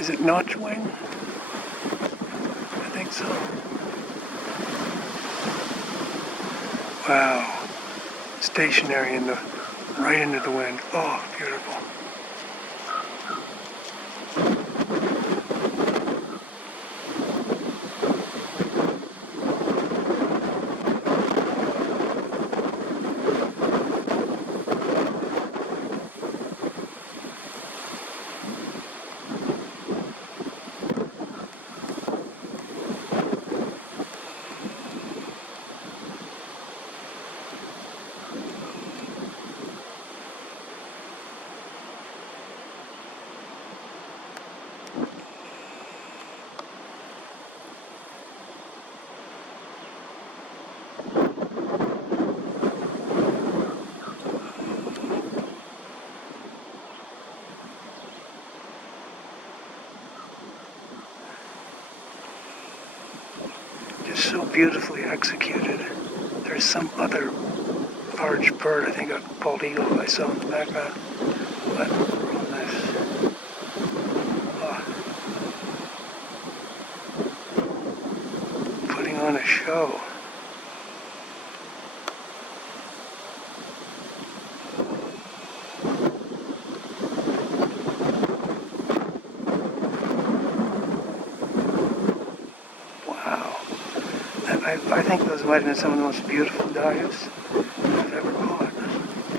Is it Notchwing? I think so. Wow. Stationary right into the wind. Oh, beautiful. Just so beautifully executed. There's some other large bird, I think a bald eagle I saw in the background. But real nice. Putting on a show. Wow. I think those might have been some of the most beautiful dives